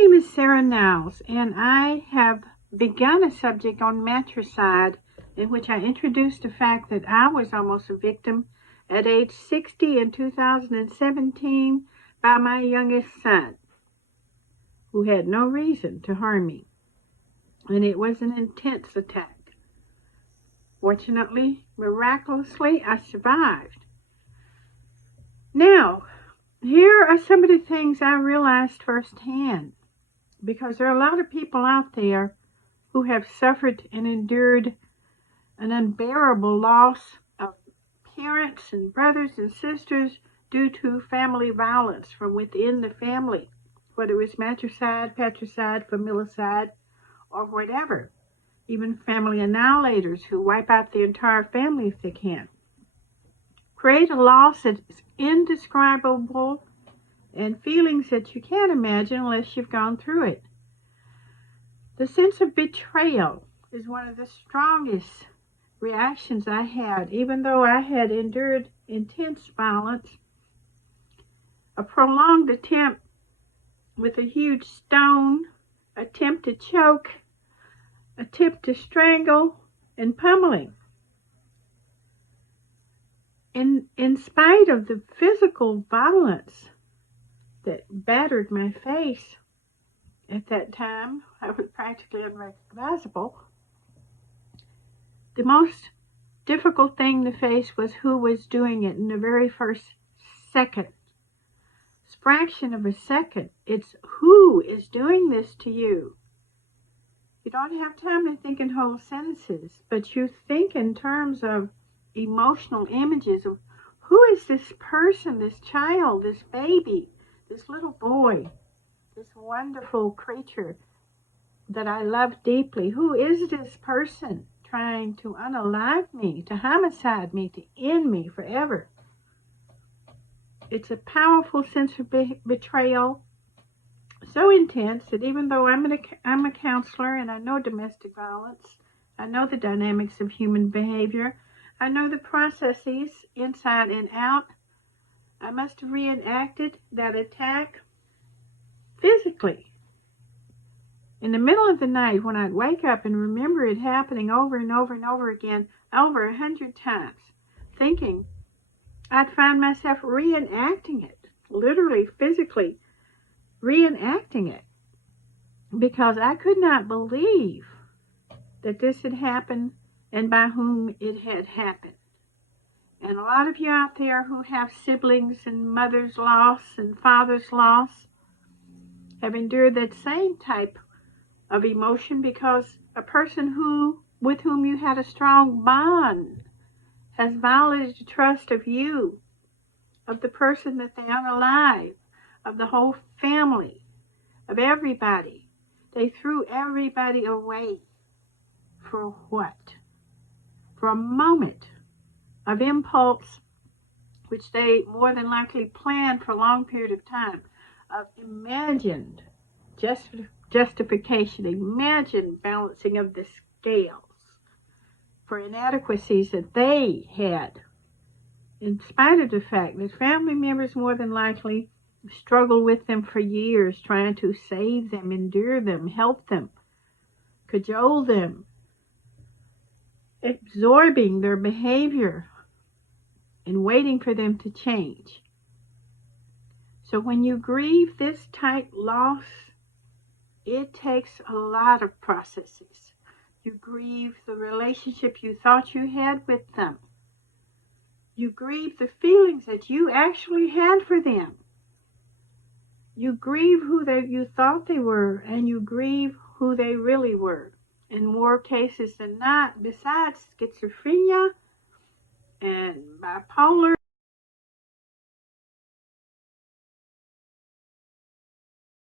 name is Sarah Niles, and I have begun a subject on matricide in which I introduced the fact that I was almost a victim at age 60 in 2017 by my youngest son, who had no reason to harm me. And it was an intense attack. Fortunately, miraculously, I survived. Now, here are some of the things I realized firsthand, because there are a lot of people out there who have suffered and endured an unbearable loss of parents and brothers and sisters due to family violence from within the family, whether it was matricide, patricide, familicide, or whatever. Even family annihilators who wipe out the entire family if they can. Create a loss that's indescribable and feelings that you can't imagine unless you've gone through it. The sense of betrayal is one of the strongest reactions I had, even though I had endured intense violence. A prolonged attempt with a huge stone, attempt to choke, attempt to strangle, and pummeling. In spite of the physical violence that battered my face at that time, I was practically unrecognizable. The most difficult thing to face was who was doing it in the very first second. Fraction of a second. It's who is doing this to you. You don't have time to think in whole sentences, but you think in terms of emotional images of who is this person, this child, this baby, this little boy, this wonderful creature that I love deeply. Who is this person trying to unalive me, to homicide me, to end me forever? It's a powerful sense of betrayal, so intense that even though I'm a counselor and I know domestic violence, I know the dynamics of human behavior, I know the processes inside and out, I must have reenacted that attack physically. In the middle of the night, when I'd wake up and remember it happening over and over and over again, over 100 times, thinking I'd find myself reenacting it, literally, physically reenacting it, because I could not believe that this had happened and by whom it had happened. And a lot of you out there who have siblings and mother's loss and father's loss have endured that same type of emotion, because a person with whom you had a strong bond has violated the trust of you, of the person that they unalive, of the whole family, of everybody. They threw everybody away. For what? For a moment of impulse, which they more than likely planned for a long period of time, of imagined justification, imagined balancing of the scales for inadequacies that they had, in spite of the fact that family members more than likely struggled with them for years, trying to save them, endure them, help them, cajole them, absorbing their behavior and waiting for them to change. So when you grieve this type loss, it takes a lot of processes. You grieve the relationship you thought you had with them. You grieve the feelings that you actually had for them. You grieve who you thought they were, and you grieve who they really were. In more cases than not, besides schizophrenia and bipolar